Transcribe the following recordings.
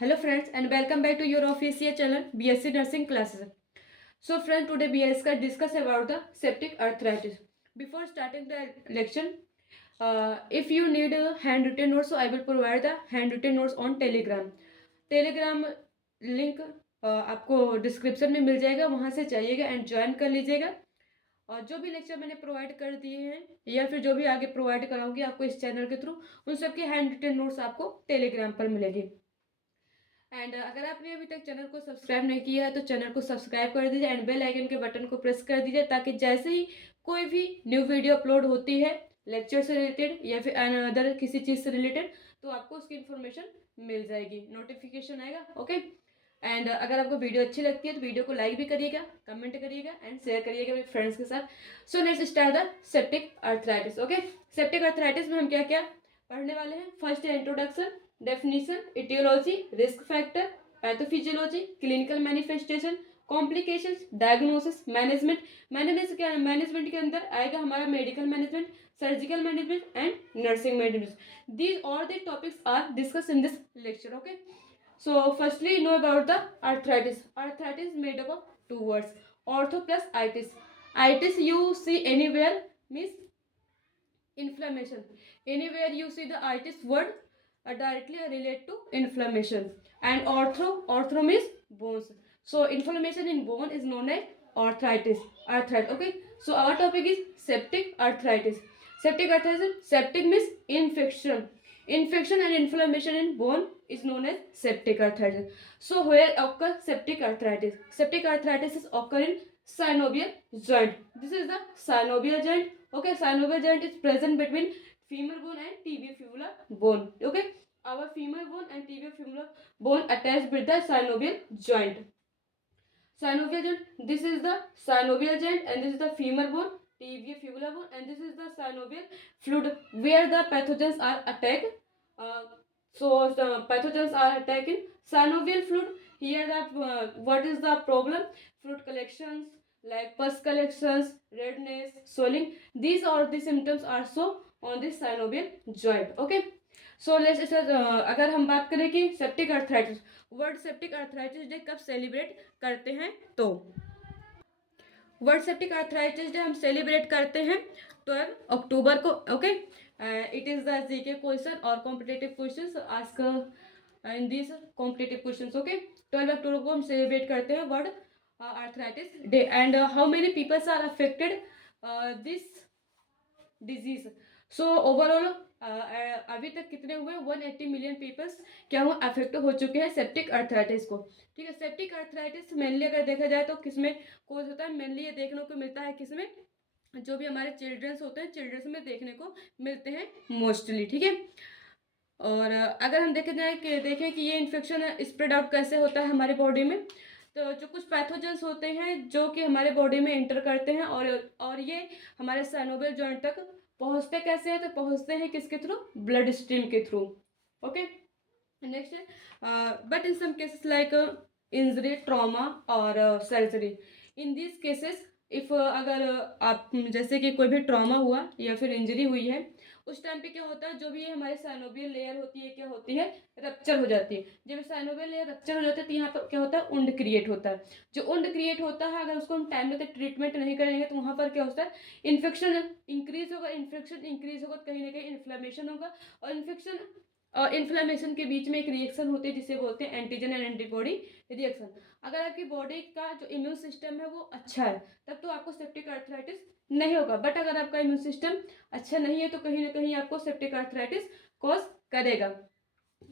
Hello friends and welcome back to your official channel BSc Nursing Classes. So friends, today BS का discuss about the septic arthritis. Before starting the lecture, if you need handwritten notes, so I will provide the handwritten notes on Telegram. Telegram link आपको description में मिल जाएगा, वहाँ से जाइएगा and join कर लीजिएगा. और जो भी लेक्चर मैंने प्रोवाइड कर दिए हैं या फिर जो भी आगे प्रोवाइड कराऊंगी आपको इस चैनल के थ्रू, उन सबके हैंड रिटन नोट्स आपको टेलीग्राम पर मिलेगी. एंड अगर आपने अभी तक चैनल को सब्सक्राइब नहीं किया है तो चैनल को सब्सक्राइब कर दीजिए एंड बेल आइकन के बटन को प्रेस कर दीजिए, ताकि जैसे ही कोई भी न्यू वीडियो अपलोड होती है लेक्चर से रिलेटेड या फिर अदर किसी चीज़ से रिलेटेड, तो आपको उसकी इन्फॉर्मेशन मिल जाएगी, नोटिफिकेशन आएगा. ओके. एंड अगर आपको वीडियो अच्छी लगती है तो वीडियो को लाइक भी करिएगा, कमेंट करिएगा एंड शेयर करिएगा अपने फ्रेंड्स के साथ. So let's start the septic arthritis. Okay. Septic arthritis में हम क्या क्या पढ़ने वाले हैं. फर्स्ट है introduction, definition, etiology, risk factor, pathophysiology, clinical manifestation, complications, diagnosis, management. Management के अंदर आएगा हमारा medical management, surgical management and nursing management. These all the topics are discuss in this lecture. Okay. So firstly know about the arthritis. Arthritis is made up of two words, ortho plus itis. Itis you see anywhere means inflammation. Anywhere you see the itis word directly relate to inflammation. And ortho means bones. So inflammation in bone is known as arthritis. Okay. So our topic is septic arthritis. Septic arthritis. Septic means infection. Infection and inflammation in bone is known as septic arthritis. So where occur septic arthritis? Septic arthritis is occur in synovial joint. This is the synovial joint. Okay, synovial joint is present between femur bone and tibiofibular bone. Okay, our femur bone and tibiofibular bone attached with the synovial joint. Synovial joint. This is the synovial joint and this is the femur bone, tibiofibular bone, and this is the synovial fluid where the pathogens are attacked. So the pathogens are attacking synovial fluid. Here the what is the problem? Fluid collections like pus collections, redness, swelling. These are the symptoms also on the synovial joint. Okay. So let's start. अगर हम बात करें कि septic arthritis, world septic arthritis day कब celebrate करते हैं, तो world septic arthritis day हम सेलिब्रेट करते हैं 12 अक्टूबर को. Okay. It is the GK question or competitive questions ask in these competitive questions. Okay. 12 अक्टूबर को हम सेलिब्रेट करते हैं world arthritis day. And how many peoples are affected this disease. So overall अभी तक कितने हुए, 180 मिलियन पीपल्स क्या हुआ, अफेक्ट हो चुके हैं सेप्टिक आर्थराइटिस को. ठीक है. सेप्टिक आर्थराइटिस मेनली अगर देखा जाए तो किसमें कोज होता है, मेनली ये देखने को मिलता है किसमें, जो भी हमारे चिल्ड्रंस होते हैं चिल्ड्रंस में देखने को मिलते हैं मोस्टली. ठीक है. और अगर हम देखें कि ये इन्फेक्शन स्प्रेड आउट कैसे होता है हमारे बॉडी में, तो जो कुछ पैथोजेंस होते हैं जो कि हमारे बॉडी में एंटर करते हैं और ये हमारे साइनोवियल जॉइंट तक पहुंचते कैसे हैं, तो पहुंचते हैं किसके थ्रू, ब्लड स्ट्रीम के थ्रू. ओके. नेक्स्ट है but in some cases like injury, trauma और surgery. In these cases if अगर आप जैसे कि कोई भी ट्रॉमा हुआ या फिर इंजरी हुई है, उस टाइम पे क्या होता है, जो भी हमारे साइनोवियल लेयर होती है क्या होती है, रप्चर हो जाती है. जब साइनोवियल लेयर रप्चर हो जाती है तो यहाँ पर क्या होता है, उंड क्रिएट होता है. जो उंड क्रिएट होता है अगर उसको हम टाइम लेते ट्रीटमेंट नहीं करेंगे तो वहाँ पर क्या होता है, इन्फेक्शन इंक्रीज होगा. इन्फेक्शन इंक्रीज होगा तो कहीं ना कहीं इन्फ्लेमेशन होगा, और इन्फ्लेमेशन के बीच में एक रिएक्शन होती है जिसे बोलते हैं एंटीजन एंड एंटीबॉडी रिएक्शन. अगर आपकी बॉडी का जो इम्यून सिस्टम है वो अच्छा है तब तो आपको सेप्टिक आर्थराइटिस नहीं होगा, बट अगर आपका इम्यून सिस्टम अच्छा नहीं है तो कहीं ना कहीं आपको सेप्टिक आर्थराइटिस कॉज करेगा.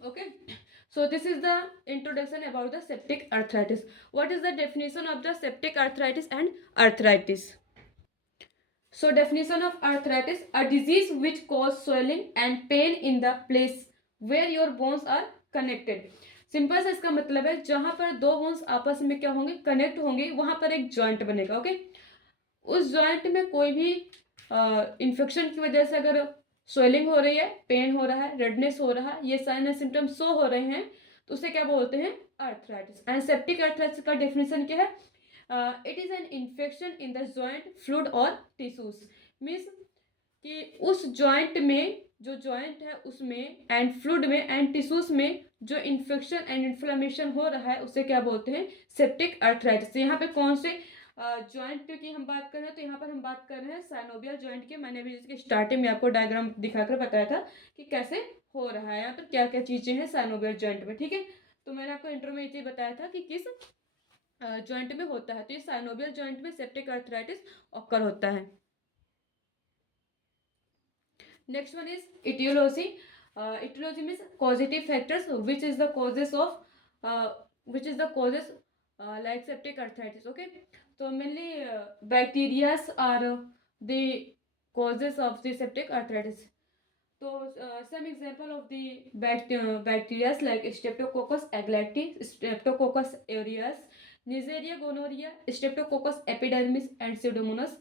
Okay. So this is the introduction about the septic arthritis. What is the definition of the septic arthritis and arthritis. So definition of arthritis: a disease which cause swelling and pain in the place where your bones are connected. Simple से इसका मतलब है जहां पर दो bones आपस में क्या होंगे, कनेक्ट होंगे, वहां पर एक जॉइंट बनेगा. ओके. उस जॉइंट में कोई भी इन्फेक्शन की वजह से अगर स्वेलिंग हो रही है, पेन हो रहा है, रेडनेस हो रहा है, ये साइन एंड सिम्टम्स शो हो रहे हैं, तो उसे क्या बोलते हैं, आर्थराइटिस. एंड सेप्टिक आर्थराइटिस का डेफिनेशन क्या है, it is an infection in the joint, fluid और टिश्यूज. मीन्स कि उस जॉइंट में, जो जॉइंट है उसमें एंड फ्लूइड में एंड टिश्यूज में जो इन्फेक्शन एंड इन्फ्लेमेशन हो रहा है उसे क्या बोलते हैं, सेप्टिक अर्थराइटिस। यहाँ पे कौन से जॉइंट की हम बात कर रहे हैं, तो यहाँ पर हम बात कर रहे हैं साइनोवियल जॉइंट के। मैंने भी इसके स्टार्टिंग में आपको डायग्राम दिखाकर बताया था कि कैसे हो रहा है, यहाँ पर क्या क्या चीजें हैं साइनोवियल जॉइंट में, ठीक है। तो मैंने आपको इंट्रो में ये बताया था कि किस जॉइंट में होता है, तो ये साइनोवियल जॉइंट में सेप्टिक अर्थराइटिस ऑकर होता है। Next one is etiology. Etiology means causative factors which is the causes of like septic arthritis, okay। तो mainly bacterias are the causes of the septic arthritis। तो some example of the bacteria like Streptococcus aglati, Streptococcus aureus, Neisseria gonorrhea, Streptococcus epidermis and Pseudomonas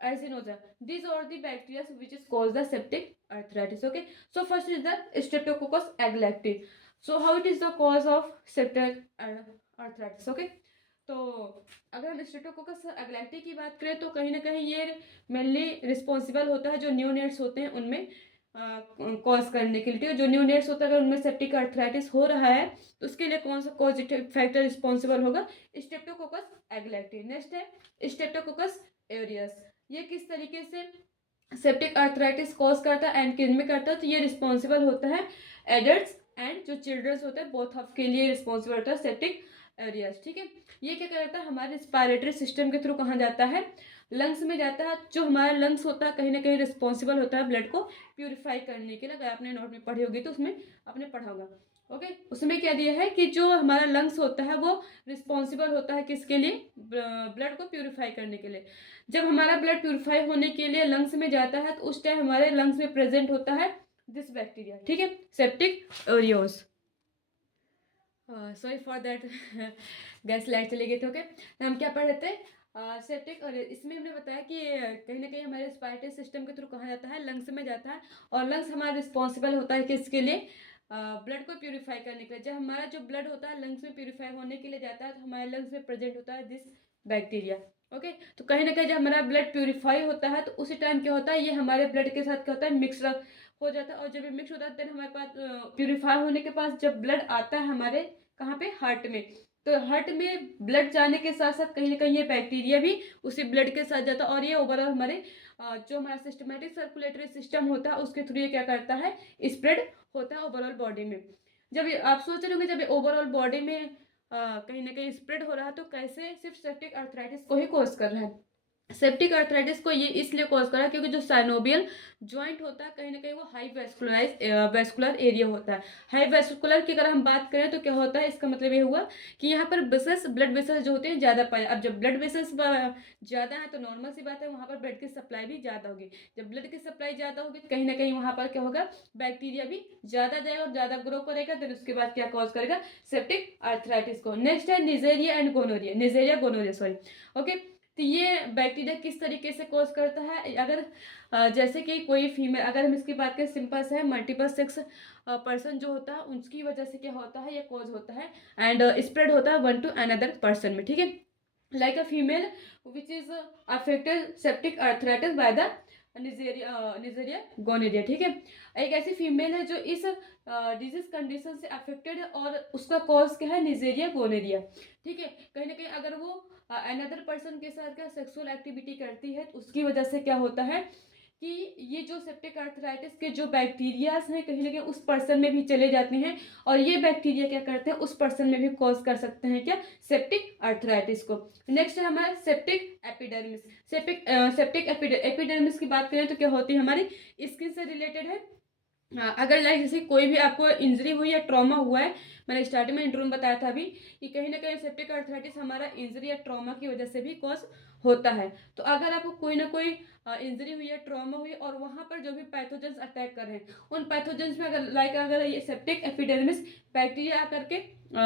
aeruginosa. These are the bacteria which is cause the septic arthritis, okay। So first is the Streptococcus aglati। So how it is the cause of septic arthritis, okay। तो अगर हम Streptococcus एग्लैक्टी की बात करें तो कहीं ना कहीं ये मेनली रिस्पॉन्सिबल होता है जो न्यूनेट्स होते हैं उनमें कॉज करने के लिए। जो न्यूनेट्स होता है अगर उनमें सेप्टिक अर्थराइटिस हो रहा है तो उसके लिए कौन सा कॉजेटिव फैक्टर रिस्पॉन्सिबल होगा, स्ट्रेप्टोकोकस एग्लैक्टी। नेक्स्ट है स्ट्रेप्टोकोकस एरियस। ये किस तरीके से सेप्टिक अर्थराइटिस कॉज करता है एंड किन में करता है, तो ये रिस्पॉन्सिबल होता है एडल्ट्स एंड जो चिल्ड्रंस होते हैं बोथ ऑफ के लिए रिस्पॉन्सिबल होता है सेप्टिक एरियाज, ठीक है। ये क्या करता है हमारे रिस्पायरेटरी सिस्टम के थ्रू कहाँ जाता है, लंग्स में जाता है। जो हमारा लंग्स होता है कहीं ना कहीं रिस्पॉन्सिबल होता है ब्लड को प्यूरिफाई करने के लिए। अगर आपने नोट में पढ़ी होगी तो उसमें आपने पढ़ा होगा, ओके। उसमें क्या दिया है कि जो हमारा लंग्स होता है वो रिस्पॉन्सिबल होता है किसके लिए, ब्लड को प्यूरिफाई करने के लिए। जब हमारा ब्लड प्यूरिफाई होने के लिए लंग्स में जाता है तो उस टाइम हमारे लंग्स में प्रेजेंट होता है दिस बैक्टीरिया, ठीक है, septic aureus. Sorry for that gas light चली गई थी, ओके। हम क्या पढ़ रहे थे, सेप्टिक। और इसमें हमने बताया कि कहीं ना कहीं हमारे रेस्पिरेटरी सिस्टम के थ्रू कहाँ जाता है, लंग्स में जाता है। और लंग्स हमारा रिस्पॉन्सिबल होता है किसके लिए, ब्लड को प्यूरिफाई करने के लिए। जब हमारा जो ब्लड होता है लंग्स में प्यूरिफाई होने के लिए जाता है तो हमारे लंग्स में प्रेजेंट होता है दिस बैक्टीरिया, ओके। तो कहीं ना कहीं जब हमारा ब्लड प्यूरिफाई होता है तो उसी टाइम क्या होता है ये हमारे ब्लड के साथ क्या होता है मिक्स हो जाता है। और जब ये मिक्स होता है देन हमारे पास प्यूरिफाई होने के पास जब ब्लड आता है हमारे कहाँ पे, हार्ट में, तो हार्ट में ब्लड जाने के साथ साथ कहीं ना कहीं ये बैक्टीरिया भी उसी ब्लड के साथ जाता है। और ये ओवरऑल हमारे जो हमारा सिस्टमेटिक सर्कुलेटरी सिस्टम होता है उसके थ्रू ये क्या करता है, स्प्रेड होता है ओवरऑल बॉडी में। जब ये आप सोच रहे होंगे जब ये ओवरऑल बॉडी में कहीं ना कहीं स्प्रेड हो रहा है तो कैसे सिर्फ सेप्टिक अर्थराइटिस को ही कॉज कर रहा है। सेप्टिक अर्थराइटिस को ये इसलिए कॉज करा क्योंकि जो साइनोवियल जॉइंट होता है कहीं ना कहीं वो हाई वेस्कुलर एरिया होता है। हाई वेस्कुलर की अगर हम बात करें तो क्या होता है, इसका मतलब ये हुआ कि यहाँ पर वेसल्स, ब्लड वेसल्स जो होते हैं ज़्यादा पाए। अब जब ब्लड वेसल्स ज़्यादा है तो नॉर्मल सी बात है वहाँ पर ब्लड की सप्लाई भी ज़्यादा होगी। जब ब्लड की सप्लाई ज़्यादा होगी तो कहीं ना कहीं वहाँ पर क्या होगा, बैक्टीरिया भी ज़्यादा जाएगा और ज़्यादा ग्रो करेगा। फिर उसके बाद क्या कॉज करेगा, सेप्टिक अर्थराइटिस को। नेक्स्ट है Neisseria and gonorrhoea, Neisseria gonorrhoea sorry, okay. तो ये बैक्टीरिया किस तरीके से कॉज करता है, अगर जैसे कि कोई फीमेल, अगर हम इसकी बात करें सिंपल से है मल्टीपल सेक्स पर्सन जो होता है उसकी वजह से क्या होता है ये कॉज होता है एंड स्प्रेड होता है वन टू अनदर पर्सन में, ठीक है। Like a female which is affected septic arthritis by the Neisseria gonorrhoea, ठीक है। एक ऐसी फीमेल है जो इस डिजीज कंडीशन से अफेक्टेड है और उसका कॉज क्या है, निजेरिया गोनेरिया, ठीक है। कहीं ना कहीं अगर वो अनदर पर्सन के साथ क्या सेक्सुअल एक्टिविटी करती है तो उसकी वजह से क्या होता है कि ये जो सेप्टिक अर्थराइटिस के जो बैक्टीरियाज हैं कहीं ना कहीं उस पर्सन में भी चले जाते हैं और ये बैक्टीरिया क्या करते हैं उस पर्सन में भी कॉज कर सकते हैं क्या, सेप्टिक अर्थराइटिस को। नेक्स्ट है हमारा सेप्टिक एपिडर्मिस। सेप्टिक एपिडर्मिस की बात करें तो क्या होती है, हमारी स्किन से रिलेटेड है। अगर लाइक जैसे कोई भी आपको इंजरी हुई या ट्रॉमा हुआ है, मैंने स्टार्टिंग में इंट्रो में बताया था अभी कि कहीं ना कहीं सेप्टिक अर्थराइटिस हमारा इंजरी या ट्रॉमा की वजह से भी कॉज होता है। तो अगर आपको कोई ना कोई इंजरी हुई या ट्रॉमा हुई और वहाँ पर जो भी पैथोजेंस अटैक कर रहे हैं उन पैथोजेंस में अगर ये सेप्टिक एपिडर्मिस बैक्टीरिया आकर के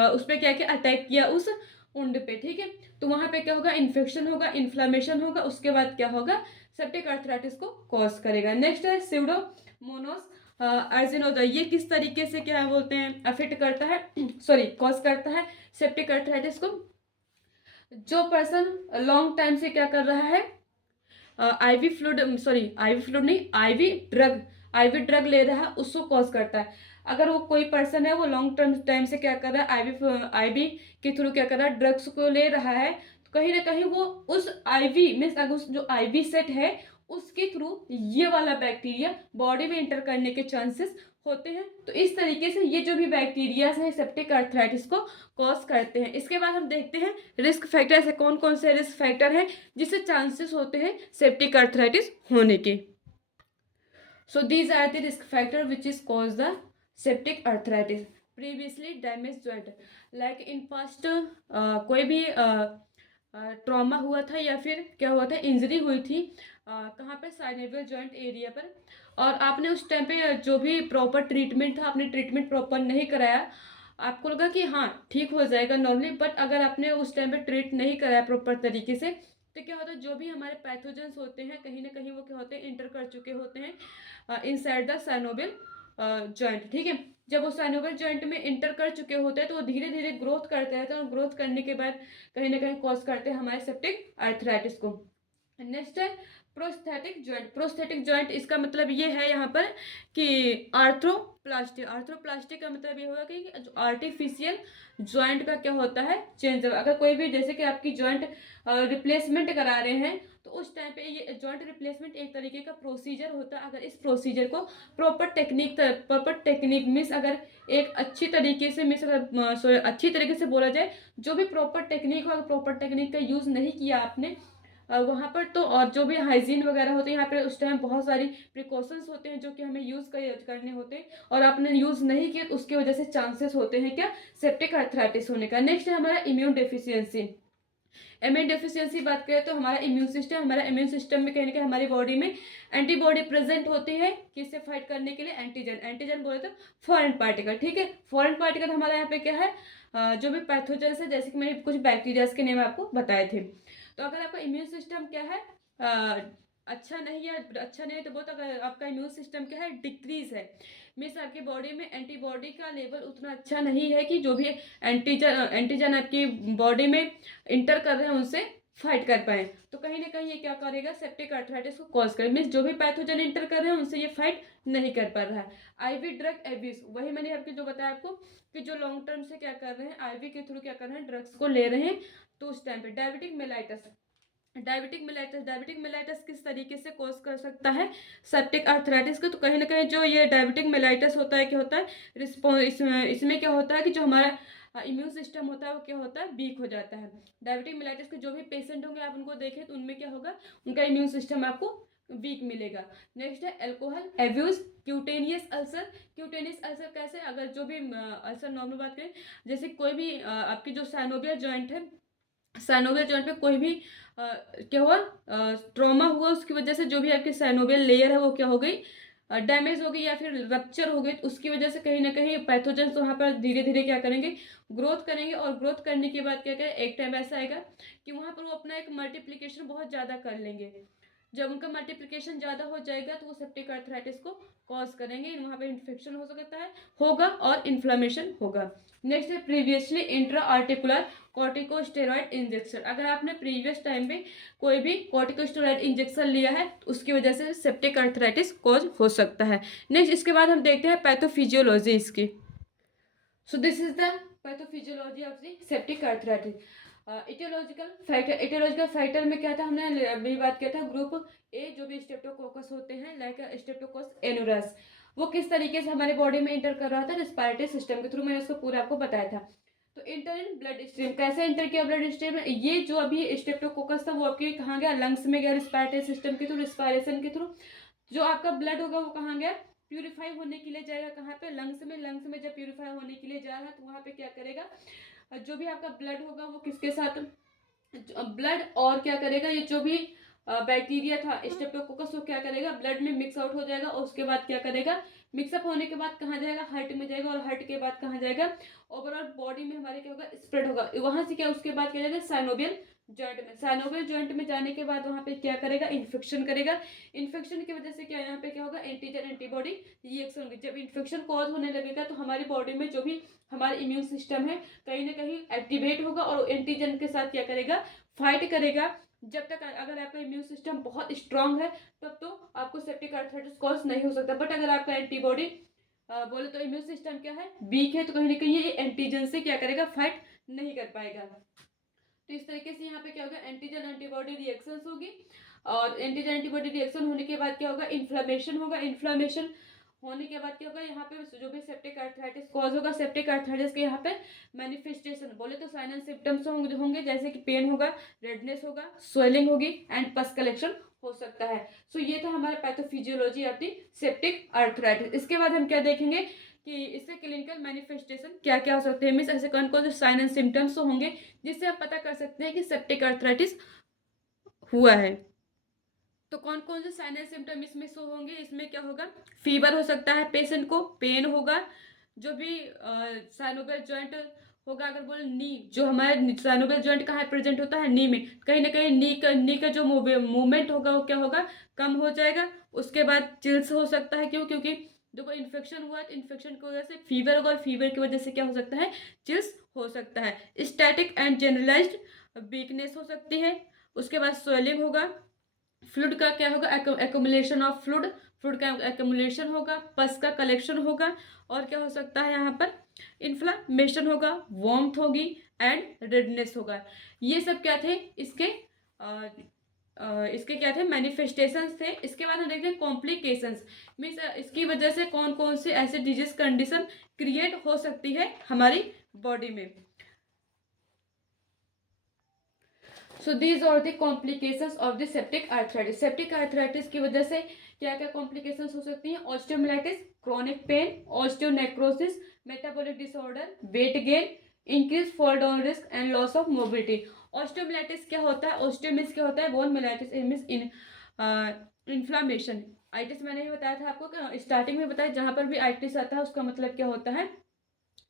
उस पर क्या क्या अटैक किया उस उंड पे, ठीक है, तो वहाँ पे क्या होगा, इन्फेक्शन होगा, इन्फ्लामेशन होगा, उसके बाद क्या होगा, सेप्टिक अर्थराइटिस को कॉज करेगा। नेक्स्ट है स्यूडोमोनास आर्जिनोजा। ये किस तरीके से क्या बोलते हैं अफेक्ट करता है सॉरी कॉज करता है सेप्टिक अर्थराइटिस को। जो पर्सन लॉन्ग टाइम से क्या कर रहा है, आईवी फ्लूइड नहीं, आईवी ड्रग ले रहा है उसको कॉज करता है। अगर वो कोई पर्सन है वो लॉन्ग टर्म टाइम से क्या कर रहा है, आईवी के थ्रू क्या कर रहा है, ड्रग्स को ले रहा है, तो कहीं ना कहीं वो उस आईवी मीन्स अगर उस जो आईवी सेट है उसके थ्रू ये वाला बैक्टीरिया बॉडी में इंटर करने के चांसेस होते हैं। तो इस तरीके से ये जो भी बैक्टीरिया है सेप्टिक अर्थराइटिस को कॉज करते हैं। इसके बाद हम देखते हैं रिस्क फैक्टर, ऐसे कौन कौन से रिस्क फैक्टर हैं जिससे चांसेस होते हैं सेप्टिक अर्थराइटिस होने के। So these are the risk factor which is cause the septic arthritis. Previously damage joint, like in past कोई भी ट्रॉमा हुआ था या फिर क्या हुआ था, इंजरी हुई थी कहाँ पे, साइनेवियल जॉइंट एरिया पर, और आपने उस टाइम पे जो भी प्रॉपर ट्रीटमेंट था आपने ट्रीटमेंट प्रॉपर नहीं कराया, आपको लगा कि हाँ ठीक हो जाएगा नॉर्मली, बट अगर आपने उस टाइम पे ट्रीट नहीं कराया प्रॉपर तरीके से तो क्या होता है जो भी हमारे पैथोजेंस होते हैं कहीं ना कहीं वो क्या होते हैं, इंटर कर चुके होते हैं इनसाइड द साइनोवियल जॉइंट। ठीक है, जब वो साइनोवियल जॉइंट में इंटर कर चुके होते हैं तो वो धीरे धीरे ग्रोथ करते रहते हैं और ग्रोथ करने के बाद कहीं ना कहीं कॉज करते हैं हमारे सेप्टिक अर्थराइटिस को। नेक्स्ट है प्रोस्थेटिक जॉइंट। प्रोस्थेटिक जॉइंट इसका मतलब ये है यहाँ पर कि आर्थ्रोप्लास्टी। आर्थ्रोप्लास्टी का मतलब ये होगा कि जो आर्टिफिशियल जॉइंट का क्या होता है, चेंज। अगर कोई भी जैसे कि आपकी जॉइंट रिप्लेसमेंट करा रहे हैं तो उस टाइम पे ये जॉइंट रिप्लेसमेंट एक तरीके का प्रोसीजर होता है। अगर इस प्रोसीजर को प्रॉपर टेक्निक मीन्स अगर एक अच्छी तरीके से अच्छी तरीके से बोला जाए, जो भी प्रॉपर टेक्निक हो, प्रॉपर टेक्निक का यूज़ नहीं किया आपने वहाँ पर तो, और जो भी हाइजीन वगैरह होते हैं यहाँ पे उस टाइम बहुत सारी प्रिकॉशंस होते हैं जो कि हमें यूज़ करने होते हैं, और आपने यूज़ नहीं किए तो उसकी वजह से चांसेस होते हैं क्या, सेप्टिक अर्थराइटिस होने का। नेक्स्ट है हमारा इम्यून डेफिशिएंसी। इम्यून डेफिशिएंसी बात करें तो हमारा इम्यून सिस्टम में कहीं ना कहीं हमारी बॉडी में एंटीबॉडी प्रेजेंट होती है किससे फाइट करने के लिए, एंटीजन बोले तो फॉरेन पार्टिकल। ठीक है, फॉरेन पार्टिकल हमारा यहाँ पे क्या है, जो भी पैथोजेंस है, जैसे कि मैंने कुछ बैक्टीरियाज के नेम आपको बताए थे। तो अगर आपका इम्यून सिस्टम क्या है, अच्छा नहीं है तो बहुत, अगर आपका इम्यून सिस्टम क्या है, डिक्रीज है, मीन्स आपकी बॉडी में एंटीबॉडी का लेवल उतना अच्छा नहीं है कि जो भी एंटीजन आपकी बॉडी में इंटर कर रहे हैं उनसे फाइट कर पाए, तो कहीं ना कहीं ये क्या करेगा, सेप्टिक अर्थराइटिस को कॉज करेगा। मीन्स जो भी पैथोजन इंटर कर रहे हैं उनसे ये फाइट नहीं कर पा रहा है। आईवी ड्रग एब्यूज, वही मैंने आपको जो बताया आपको कि जो लॉन्ग टर्म से क्या कर रहे हैं, आईवी के थ्रू क्या कर रहे हैं, ड्रग्स को ले रहे हैं, तो उस टाइम पे डायबिटिक मेलाइटस किस तरीके से कॉज कर सकता है सेप्टिक अर्थराइटिस को, तो कहीं ना कहीं जो ये डायबिटिक मेलाइटस होता है क्या होता है, इसमें क्या होता है कि जो हमारा इम्यून सिस्टम होता है वो क्या होता है, वीक हो जाता है। डायबिटिक मेलाइटस के जो भी पेशेंट होंगे आप उनको देखें तो उनमें क्या होगा, उनका इम्यून सिस्टम आपको वीक मिलेगा। नेक्स्ट है एल्कोहल एब्यूज, क्यूटेनियस अल्सर कैसे, अगर जो भी अल्सर नॉर्मल बात करें, जैसे कोई भी आपकी जो साइनोवियल जॉइंट है, साइनोवियल जॉइंट पे कोई भी क्या हुआ, ट्रॉमा हुआ, उसकी वजह से जो भी आपकी साइनोवियल लेयर है वो क्या हो गई, डैमेज हो गई या फिर रप्चर हो गई, तो उसकी वजह से कहीं ना कहीं पैथोजेंस वहाँ पर धीरे धीरे क्या करेंगे, ग्रोथ करेंगे, और ग्रोथ करने के बाद क्या करें, एक टाइम ऐसा आएगा कि वहाँ पर वो अपना एक मल्टीप्लिकेशन बहुत ज़्यादा कर लेंगे। जब उनका मल्टीप्लिकेशन ज़्यादा हो जाएगा तो वो सेप्टिक अर्थराइटिस को कॉज करेंगे, वहाँ पे इन्फेक्शन हो सकता है, होगा, और इन्फ्लेमेशन होगा। नेक्स्ट है previously intra articular corticosteroid injection. अगर आपने प्रीवियस टाइम में कोई भी कॉर्टिकोस्टेरॉइड इंजेक्शन लिया है तो उसकी वजह से सेप्टिक अर्थराइटिस कॉज हो सकता है। नेक्स्ट इसके बाद हम देखते हैं पैथोफिजियोलॉजी इसकी। So this is the pathophysiology of the septic arthritis. Aetiological factor में क्या था, हमने अभी बात किया था ग्रुप ए, जो भी स्ट्रेप्टोकोकस होते हैं लाइक स्ट्रेप्टोकोकस एनुरस, वो किस तरीके से हमारे बॉडी में इंटर कर रहा था, रेस्पिरेटरी सिस्टम के थ्रू, मैंने उसको पूरा आपको बताया था। तो इंटर इन ब्लड स्ट्रीम, कैसे इंटर किया ब्लड स्ट्रीम में, ये जो अभी स्ट्रेप्टोकोकस था वो आपके कहाँ गया, लंग्स में गया, रेस्पिरेटरी सिस्टम के थ्रू, रिस्पायरेशन के थ्रू। जो आपका ब्लड होगा वो कहाँ गया, प्यूरिफाई होने के लिए जाएगा, कहाँ पे, लंग्स में जब प्यूरिफाई होने के लिए जा रहा है तो वहाँ पे क्या करेगा, जो भी आपका ब्लड होगा वो किसके साथ, ब्लड और क्या करेगा, ये जो भी बैक्टीरिया था स्ट्रेप्टोकोकस वो क्या करेगा, ब्लड में मिक्स आउट हो जाएगा, और उसके बाद क्या करेगा, मिक्सअप होने के बाद कहाँ जाएगा, हार्ट में जाएगा, और हार्ट के बाद कहाँ जाएगा, ओवरऑल बॉडी में हमारे क्या होगा, स्प्रेड होगा, वहां से क्या, उसके बाद क्या जाएगा साइनोवियल जॉइंट में जाने के बाद वहां पे क्या करेगा, इन्फेक्शन करेगा। इन्फेक्शन की वजह से क्या, यहाँ पे क्या होगा, एंटीजन एंटीबॉडी रिएक्शन होगी। जब इन्फेक्शन कॉज होने लगेगा तो हमारी बॉडी में जो भी हमारा इम्यून सिस्टम है कहीं ना कहीं एक्टिवेट होगा, और एंटीजन के साथ क्या करेगा, फाइट करेगा। जब तक अगर आपका इम्यून सिस्टम बहुत स्ट्रांग है तब तो आपको सेप्टिक अर्थराइटिस कॉज नहीं हो सकता, बट अगर आपका एंटीबॉडी बोले तो इम्यून सिस्टम क्या है, वीक है, तो कहीं ना कहीं ये एंटीजन से क्या करेगा, फाइट नहीं कर पाएगा। तो इस तरीके से यहाँ पे क्या होगा, एंटीजन एंटीबॉडी रिएक्शंस होगी, और एंटीजन एंटीबॉडी रिएक्शन होने के बाद क्या होगा, इन्फ्लामेशन होगा। इन्फ्लामेशन होने के बाद क्या होगा, यहाँ पे जो भी सेप्टिक आर्थराइटिस कॉज होगा, सेप्टिक आर्थराइटिस के यहाँ पे मैनिफेस्टेशन बोले तो साइन एंड सिम्टम्स होंगे, जैसे कि पेन होगा, रेडनेस होगा, स्वेलिंग होगी एंड पस कलेक्शन हो सकता है। सो ये था हमारा pathophysiology of the septic arthritis. इसके बाद हम क्या देखेंगे कि इसके क्लिनिकल मैनिफेस्टेशन क्या क्या हो सकते हैं, मीन्स ऐसे कौन कौन से साइन एंड सिम्टम्स होंगे जिससे आप पता कर सकते हैं कि सेप्टिक आर्थराइटिस हुआ है। तो कौन कौन से साइन एंड सिम्टम इसमें शो होंगे, इसमें क्या होगा, फीवर हो सकता है पेशेंट को, पेन होगा, जो भी साइनोवियल जॉइंट होगा, अगर बोले नी, जो हमारे साइनोवियल जॉइंट कहाँ प्रेजेंट होता है, नी में, कहीं ना कहीं नी का जो मूवमेंट होगा वो क्या होगा, कम हो जाएगा। उसके बाद चिल्स हो सकता है, क्यों, क्योंकि देखो इन्फेक्शन हुआ तो इन्फेक्शन की वजह से फीवर होगा, और फीवर की वजह से क्या हो सकता है, चिल्स हो सकता है। स्टैटिक एंड जनरलाइज्ड वीकनेस हो सकती है। उसके बाद स्वेलिंग होगा, फ्लूड का क्या होगा, एक्यूमुलेशन ऑफ फ्लूड, फ्लूड का एक्यूमुलेशन होगा, पस का कलेक्शन होगा, और क्या हो सकता है यहाँ पर, इन्फ्लामेशन होगा, वार्मथ होगी एंड रेडनेस होगा। ये सब क्या थे इसके इसके क्या थे, मैनिफेस्टेशंस थे। इसके बाद हम देखते हैं कॉम्प्लिकेशंस, मीन्स इसकी वजह से कौन कौन से ऐसे डिजीज कंडीशन क्रिएट हो सकती है हमारी बॉडी में। So these are the complications of the septic arthritis. Septic arthritis की वजह से क्या क्या कॉम्प्लिकेशंस हो सकती हैं, osteomyelitis, chronic pain, osteonecrosis, metabolic disorder, weight gain, increase fall down risk and loss of mobility. Osteomyelitis क्या होता है, ऑस्टियोमिस क्या होता है, bone myelitis means in inflammation. Itis मैंने ही बताया था आपको, स्टार्टिंग में बताया, जहां पर भी आइटिस आता है उसका मतलब क्या होता है,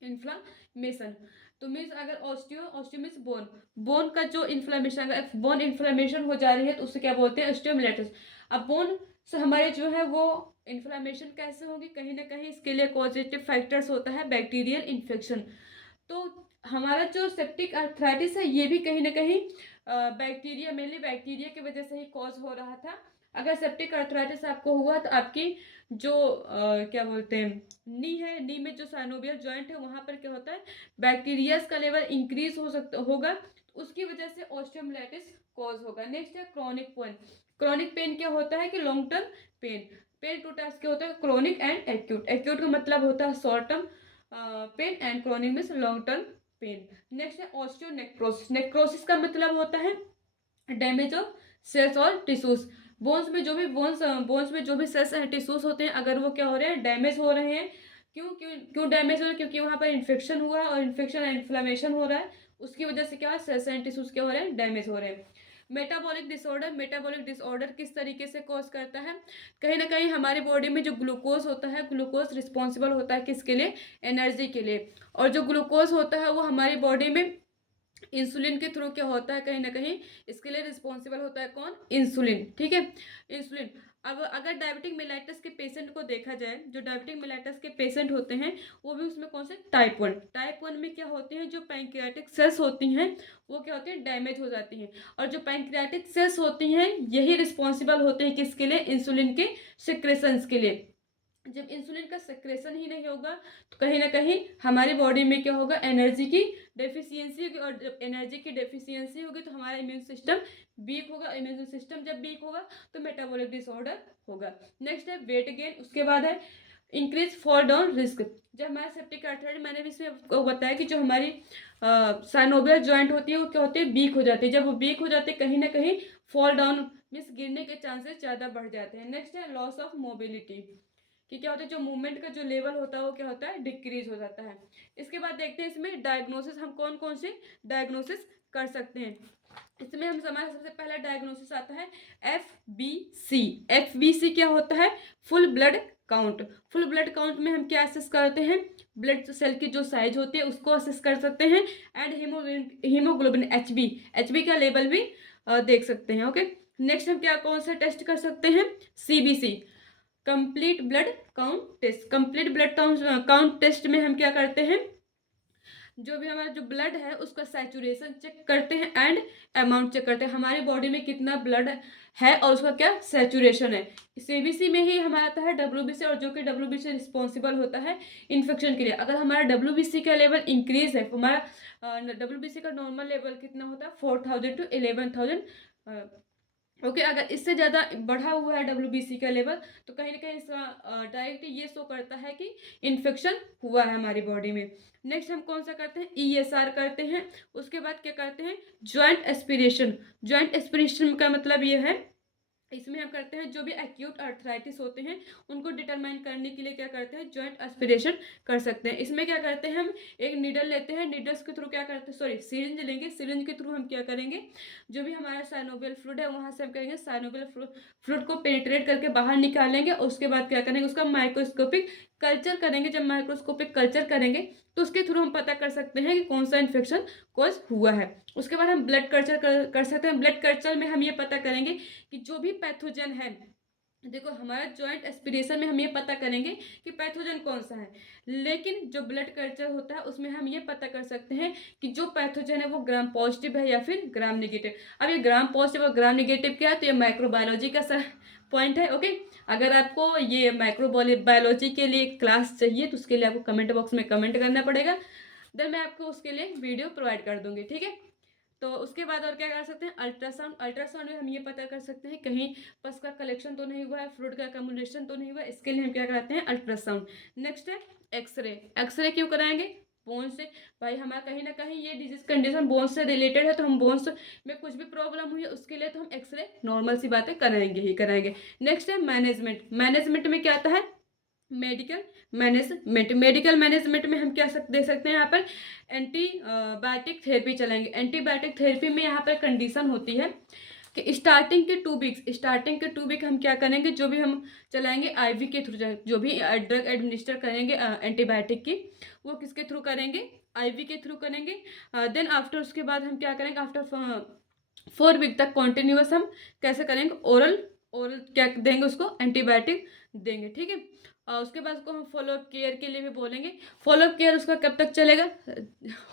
इन्फ्लामेशन। तो मीन्स अगर ऑस्टियो मीन्स बोन, बोन का जो इन्फ्लामेशन, अगर बोन इन्फ्लामेशन हो जा रही है तो उसे क्या बोलते हैं, ऑस्टियोमाइलिटिस। अब बोन से हमारे जो है वो इन्फ्लामेशन कैसे होगी, कहीं ना कहीं इसके लिए पॉजिटिव फैक्टर्स होता है बैक्टीरियल इन्फेक्शन। तो हमारा जो सेप्टिक आर्थराइटिस है ये भी कहीं ना कहीं बैक्टीरिया, मेनली बैक्टीरिया की वजह से ही कॉज हो रहा था। अगर सेप्टिक आर्थराइटिस आपको हुआ तो आपकी जो क्या बोलते हैं, नी है, नी में जो साइनोवियल जॉइंट है वहां पर क्या होता है, बैक्टीरियाज का लेवल इंक्रीज हो सकता होगा, उसकी वजह से ऑस्टियोमाइलिटिस कॉज होगा। नेक्स्ट है क्रॉनिक पेन। क्रॉनिक पेन क्या होता है कि long term pain. Pain two types के होता है, क्रॉनिक एंड एक्यूट। एक्यूट का मतलब होता है short term pain and chronic means long term pen. Next है ऑस्टियोनेक्रोसिस। नेक्रोसिस का मतलब होता है डैमेज ऑफ सेल्स और टिश्यूज। बोन्स में जो भी बोन्स में जो भी सेल्स एंड टिश्यूज होते हैं, अगर वो क्या हो रहे हैं, डैमेज हो रहे हैं, क्यों क्यों क्यों डैमेज हो रहे हैं, क्योंकि वहां पर इन्फेक्शन हुआ है, और इन्फेक्शन एंड इन्फ्लेमेशन हो रहा है, उसकी वजह से क्या है, सेल्स एंड टिश्यूज क्या हो रहे हैं, डैमेज हो रहे हैं। Metabolic disorder. मेटाबॉलिक डिसऑर्डर किस तरीके से कॉज करता है, कहीं ना कहीं हमारी बॉडी में जो ग्लूकोज होता है, ग्लूकोज रिस्पॉन्सिबल होता है किसके लिए, एनर्जी के लिए, और जो ग्लूकोज होता है वो हमारी बॉडी में इंसुलिन के थ्रू क्या होता है, कहीं ना कहीं इसके लिए रिस्पॉन्सिबल होता है कौन, इंसुलिन। ठीक है, इंसुलिन। अब अगर डायबिटिक मेलाइटस के पेशेंट को देखा जाए, जो डायबिटिक मेलाइटस के पेशेंट होते हैं वो भी उसमें कौन से, टाइप 1। टाइप 1 में क्या होते हैं, जो पैंक्रियाटिक सेल्स होती हैं वो क्या होती है, डैमेज हो जाती हैं, और जो पैंक्रियाटिक सेल्स होती हैं यही रिस्पॉन्सिबल होते हैं किसके लिए, इंसुलिन के सिक्रेशंस के लिए। जब इंसुलिन का सिक्रेशन ही नहीं होगा तो कहीं ना कहीं हमारी बॉडी में क्या होगा, एनर्जी की डेफिशिएंसी होगी, और जब एनर्जी की डेफिशिएंसी होगी तो हमारा इम्यून सिस्टम वीक होगा। इम्यून सिस्टम जब वीक होगा तो मेटाबॉलिक डिसऑर्डर होगा। नेक्स्ट है वेट गेन। उसके बाद है इंक्रीज फॉल डाउन रिस्क। जब हमारा सेप्टिक आर्थराइटिस, मैंने भी इसमें आपको बताया कि जो हमारी साइनोवियल जॉइंट होती है वो क्या होती है, वीक हो जाती है। जब वो वीक हो जाती है कहीं ना कहीं फॉल डाउन मीन्स गिरने के चांसेस ज़्यादा बढ़ जाते हैं। नेक्स्ट है लॉस ऑफ मोबिलिटी, कि क्या होता है, जो मूवमेंट का जो लेवल होता है वो क्या होता है, डिक्रीज हो जाता है। इसके बाद देखते हैं इसमें डायग्नोसिस, हम कौन कौन से डायग्नोसिस कर सकते हैं। इसमें हम हमारा सबसे पहला डायग्नोसिस आता है FBC। FBC क्या होता है, full blood count. Full blood count में हम क्या असेस करते हैं, ब्लड सेल की जो साइज होती है उसको असेस कर सकते हैं, एंड हीमोग्लोबिन HB का लेवल भी देख सकते हैं। ओके, नेक्स्ट हम क्या कौन सा टेस्ट कर सकते हैं, CBC, complete blood count test. Complete blood count test में हम क्या करते हैं, जो भी हमारा जो ब्लड है उसका सैचुरेशन चेक करते हैं एंड अमाउंट चेक करते हैं, हमारी बॉडी में कितना ब्लड है और उसका क्या सैचुरेशन है। सीबीसी में ही हमारा आता है डब्ल्यूबीसी, और जो कि डब्ल्यूबीसी रिस्पॉन्सिबल होता है इन्फेक्शन के लिए। अगर हमारा डब्ल्यूबीसी का लेवल इंक्रीज है, हमारा डब्ल्यूबीसी का नॉर्मल लेवल कितना होता है 4000 to 11000। ओके, अगर इससे ज़्यादा बढ़ा हुआ है डब्ल्यूबीसी का लेवल तो कहीं ना कहीं इसका डायरेक्ट ये शो करता है कि इन्फेक्शन हुआ है हमारी बॉडी में। नेक्स्ट हम कौन सा करते हैं, ईएसआर करते हैं। उसके बाद क्या करते हैं, ज्वाइंट एस्पिरेशन। ज्वाइंट एस्पिरेशन का मतलब ये है, इसमें हम करते हैं जो भी एक्यूट अर्थराइटिस होते हैं उनको डिटरमाइन करने के लिए क्या करते हैं, ज्वाइंट एस्पिरेशन कर सकते हैं। इसमें क्या करते हैं, हम एक नीडल लेते हैं, नीडल्स के थ्रू क्या करते हैं, सॉरी सिरिंज लेंगे, सिरिंज के थ्रू हम क्या करेंगे, जो भी हमारा साइनोवियल फ्लूइड है वहां से हम करेंगे साइनोवियल फ्लूइड को पेनिट्रेट करके बाहर निकालेंगे। उसके बाद क्या करेंगे, उसका माइक्रोस्कोपिक कल्चर करेंगे। जब माइक्रोस्कोपिक कल्चर करेंगे तो उसके थ्रू हम पता कर सकते हैं कि कौन सा इन्फेक्शन कॉज हुआ है। उसके बाद हम ब्लड कल्चर कर सकते हैं। ब्लड कल्चर में हम ये पता करेंगे कि जो भी पैथोजन है, देखो हमारा ज्वाइंट एस्पिरेशन में हम ये पता करेंगे कि पैथोजन कौन सा है, लेकिन जो ब्लड कल्चर होता है उसमें हम ये पता कर सकते हैं कि जो पैथोजन है वो ग्राम पॉजिटिव है या फिर ग्राम नेगेटिव। अब ये ग्राम पॉजिटिव और ग्राम नेगेटिव क्या है, तो ये माइक्रोबायोलॉजी का पॉइंट है। ओके, अगर आपको ये माइक्रोबायोलॉजी के लिए क्लास चाहिए तो उसके लिए आपको कमेंट बॉक्स में कमेंट करना पड़ेगा, देन मैं आपको उसके लिए वीडियो प्रोवाइड कर दूंगी, ठीक है। तो उसके बाद और क्या कर सकते हैं, अल्ट्रासाउंड। अल्ट्रासाउंड में हम ये पता कर सकते हैं कहीं पस का कलेक्शन तो नहीं हुआ है, फ्लूइड का कम्युनिकेशन तो नहीं हुआ, इसके लिए हम क्या कराते हैं, अल्ट्रासाउंड। नेक्स्ट है एक्सरे। एक्सरे क्यों कराएंगे, बोन से। भाई हमारा कहीं ना कहीं ये डिजीज कंडीशन बोन से रिलेटेड है, तो हम बोन्स में कुछ भी प्रॉब्लम हुई है उसके लिए तो हम एक्सरे नॉर्मल सी बातें कराएंगे ही कराएंगे। नेक्स्ट है मैनेजमेंट। मैनेजमेंट में क्या आता है, मेडिकल मैनेजमेंट। मेडिकल मैनेजमेंट में हम क्या दे सकते हैं, यहाँ पर एंटीबायोटिक थेरेपी चलाएंगे। एंटीबायोटिक थेरेपी में यहाँ पर कंडीशन होती है कि स्टार्टिंग के 2 वीक हम क्या करेंगे, जो भी हम चलाएंगे आईवी के थ्रू, जो भी ड्रग एडमिनिस्टर करेंगे एंटीबायोटिक की, वो किसके थ्रू करेंगे, आईवी के थ्रू करेंगे। देन आफ्टर उसके बाद हम क्या करेंगे, आफ्टर 4 वीक तक कॉन्टिन्यूस हम कैसे करेंगे, ओरल ओरल क्या देंगे, उसको एंटीबायोटिक देंगे, ठीक है। उसके बाद उसको हम फॉलोअप केयर के लिए भी बोलेंगे। फॉलोअप केयर उसका कब तक चलेगा,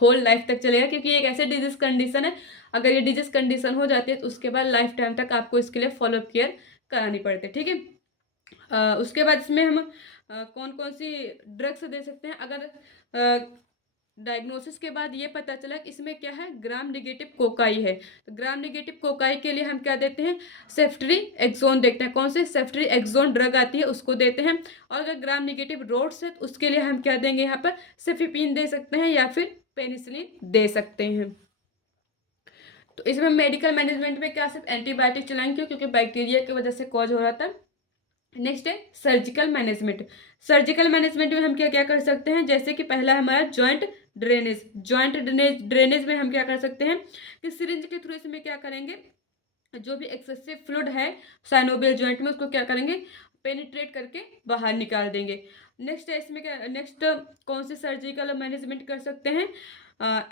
होल लाइफ तक चलेगा, क्योंकि एक ऐसे डिजीज कंडीशन है, अगर ये डिजीज कंडीशन हो जाती है तो उसके बाद लाइफ टाइम तक आपको इसके लिए फॉलोअप केयर करानी पड़ती है, ठीक है। उसके बाद इसमें हम कौन कौन सी ड्रग्स दे सकते हैं, अगर डायग्नोसिस के बाद ये पता चला कि इसमें क्या है, ग्राम नेगेटिव कोकाई है, तो ग्राम नेगेटिव कोकाई के लिए हम क्या देते हैं, सेफ्ट्री एक्सोन देखते हैं। कौन से, सेफ्ट्री एक्सोन ड्रग आती है उसको देते हैं। और अगर ग्राम नेगेटिव रोड्स है तो उसके लिए हम क्या देंगे, यहाँ पर सेफिपिन दे सकते हैं या फिर पेनिसिलिन दे सकते हैं। तो इसमें मेडिकल मैनेजमेंट में क्या सिर्फ एंटीबायोटिक चलाएंगे क्योंकि बैक्टीरिया की वजह से कॉज हो रहा था। नेक्स्ट है सर्जिकल मैनेजमेंट। सर्जिकल मैनेजमेंट में हम क्या क्या कर सकते हैं, जैसे कि पहला हमारा जॉइंट ड्रेनेज। जॉइंट ड्रेनेज में हम क्या कर सकते हैं कि सिरिंज के थ्रू इसमें क्या करेंगे, जो भी एक्सेसिव फ्लूइड है साइनोवियल जॉइंट में उसको क्या करेंगे, पेनिट्रेट करके बाहर निकाल देंगे। नेक्स्ट है इसमें क्या, नेक्स्ट कौन से सर्जिकल मैनेजमेंट कर सकते हैं,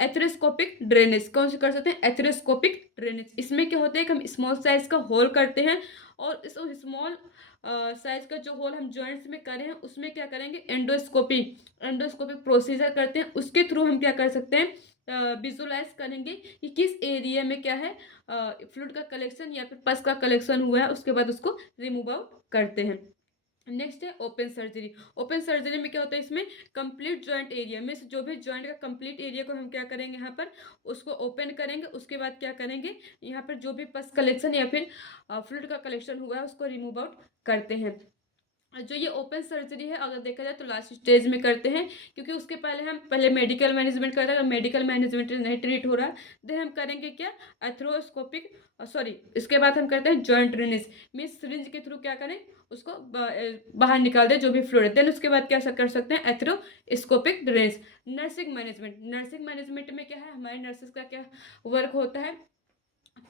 एथ्रोस्कोपिक ड्रेनेज। कौन से कर सकते हैं, एथ्रोस्कोपिक ड्रेनेज। इसमें क्या होता है कि हम स्मॉल साइज का होल करते हैं और इस स्मॉल साइज का जो होल हम जॉइंट्स में करे हैं उसमें क्या करेंगे, एंडोस्कोपिक प्रोसीजर करते हैं। उसके थ्रू हम क्या कर सकते हैं, विजुलाइज करेंगे कि किस एरिया में क्या है, फ्लूइड का कलेक्शन या फिर पस का कलेक्शन हुआ है, उसके बाद उसको रिमूव आउट करते हैं। नेक्स्ट है ओपन सर्जरी। ओपन सर्जरी में क्या होता है, इसमें कंप्लीट जॉइंट एरिया में जो भी जॉइंट का कंप्लीट एरिया को हम क्या करेंगे, यहाँ पर उसको ओपन करेंगे। उसके बाद क्या करेंगे, यहाँ पर जो भी पस कलेक्शन या फिर फ्लूइड का कलेक्शन हुआ है उसको रिमूव आउट करते हैं। जो ये ओपन सर्जरी है अगर देखा जाए तो लास्ट स्टेज में करते हैं, क्योंकि उसके पहले हम मेडिकल मैनेजमेंट करते हैं। अगर मेडिकल मैनेजमेंट नहीं ट्रीट हो रहा है देन हम करेंगे क्या, एथ्रोस्कोपिक सॉरी इसके बाद हम करते हैं जॉइंट ड्रेनेज। मीन्स सिरिंज के थ्रू क्या करें, उसको बाहर निकाल दें जो भी फ्लूइड। देन उसके बाद क्या कर सकते हैं, arthroscopic drainage. Nursing management. Nursing management में क्या है, हमारे नर्सेस का क्या वर्क होता है,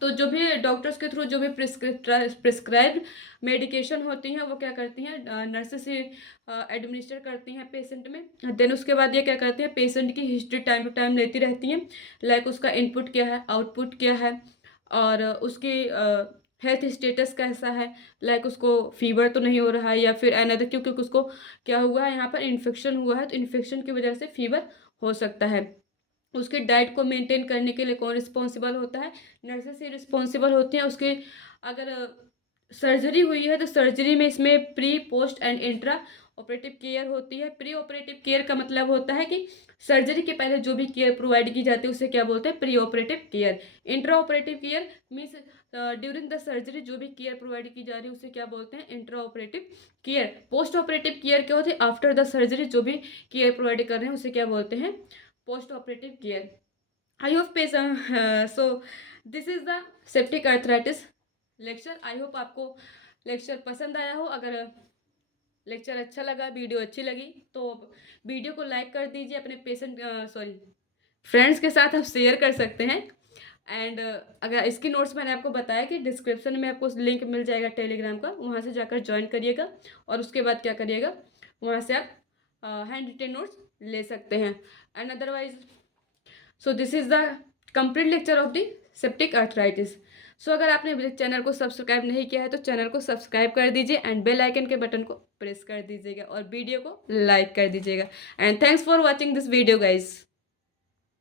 तो जो भी डॉक्टर्स के थ्रू जो भी प्रिस्क्राइब्ड मेडिकेशन होती हैं वो क्या करती हैं, नर्सेस ही एडमिनिस्टर करती हैं पेशेंट में। देन उसके बाद ये क्या करती हैं, पेशेंट की हिस्ट्री टाइम टू टाइम लेती रहती हैं, लाइक उसका इनपुट क्या है, आउटपुट क्या है, और उसकी हेल्थ स्टेटस कैसा है, लाइक उसको फीवर तो नहीं हो रहा है या फिर अनदर, क्योंकि उसको क्या हुआ है, यहाँ पर इन्फेक्शन हुआ है तो इन्फेक्शन की वजह से फीवर हो सकता है। उसके डाइट को मेंटेन करने के लिए कौन रिस्पॉन्सिबल होता है? नर्सेस ही रिस्पॉन्सिबल होती हैं। उसके अगर सर्जरी हुई है तो सर्जरी में इसमें pre post and intra operative care होती है। प्री ऑपरेटिव केयर का मतलब होता है कि सर्जरी के पहले जो भी केयर प्रोवाइड की जाती है उसे क्या बोलते हैं? Pre operative care. Intra operative care means during the surgery जो भी केयर प्रोवाइड की जा रही है उसे क्या बोलते हैं? Intra operative care. Post operative care क्या होती है? आफ्टर द सर्जरी जो भी केयर प्रोवाइड कर रहे हैं उसे क्या बोलते हैं? Post operative care. I hope so this is the septic arthritis lecture. I hope आपको लेक्चर पसंद आया हो। अगर लेक्चर अच्छा लगा, वीडियो अच्छी लगी तो वीडियो को लाइक कर दीजिए। अपने फ्रेंड्स के साथ आप शेयर कर सकते हैं। एंड अगर इसकी नोट्स मैंने आपको बताया कि डिस्क्रिप्शन में आपको लिंक मिल जाएगा टेलीग्राम का, वहाँ से जाकर ज्वाइन करिएगा और उसके बाद क्या करिएगा, वहाँ से आप हैंड रिटेन नोट्स ले सकते हैं। And otherwise so this is the complete lecture of the septic arthritis. So अगर आपने चैनल को सब्सक्राइब नहीं किया है तो चैनल को सब्सक्राइब कर दीजिए एंड बेल आइकन के बटन को प्रेस कर दीजिएगा और वीडियो को लाइक कर दीजिएगा। And thanks for watching this video guys.